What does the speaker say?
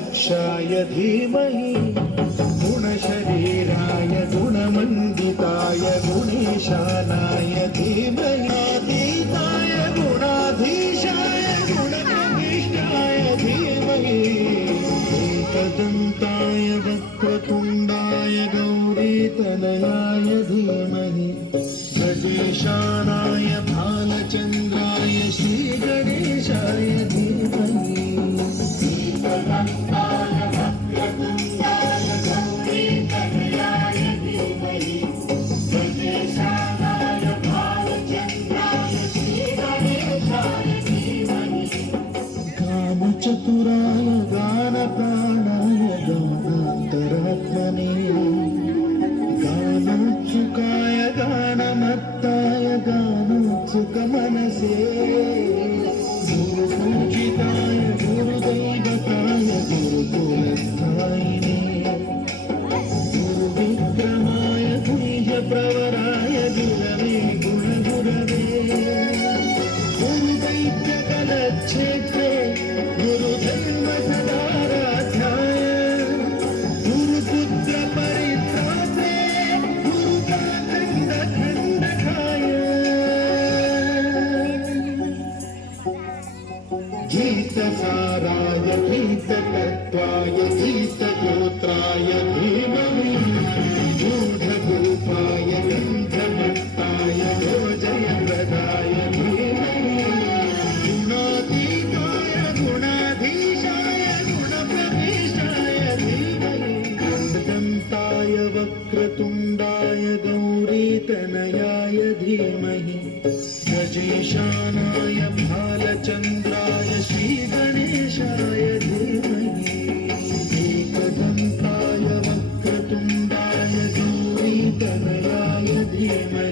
दक्षाय धीमहि गुणशरीराय गुणमण्डिताय गुणेशानाय धीमहि अतीताय गुणाधीशाय गुणप्रविष्टाय धीमहि एकदन्ताय वक्रतुण्डाय गौरीतनयाय धीमहि गजेशानाय भालचन्द्राय श्रीगणेशाय धीमहि चतुराय गानप्राणाय गानान्तरात्मने गानोत्सुकाय गानमत्ताय गानोत्सुकमनसे गुरुपूजिताय गुरुदैवताय गुरुकुलस्थायिने गुरुविक्रमाय द्विजप्रवराय गुरवे गुणगुरवे गुरुदैत्यकलक्षेत्रे गुरुधर्मसदाराध्याय गुरुपुत्र परित्रात्रे गुरुकाखण्डखण्डकाय गीतसाराय गीततत्त्वाय गीतगोत्राय धीमहि गूढरूपाय गन्धभक्ताय गोजयप्रदाय धीमहि गुणातीताय गुणाधीशाय गुणप्रविष्टाय धीमहि दन्ताय वक्रतुण्डाय गौरीतनयाय धीमहि गजेशानाय भालचन्द्राय श्रीगणेशाय धीमहि एकदन्ताय वक्रतुण्डाय गौरीतनयाय धीमहि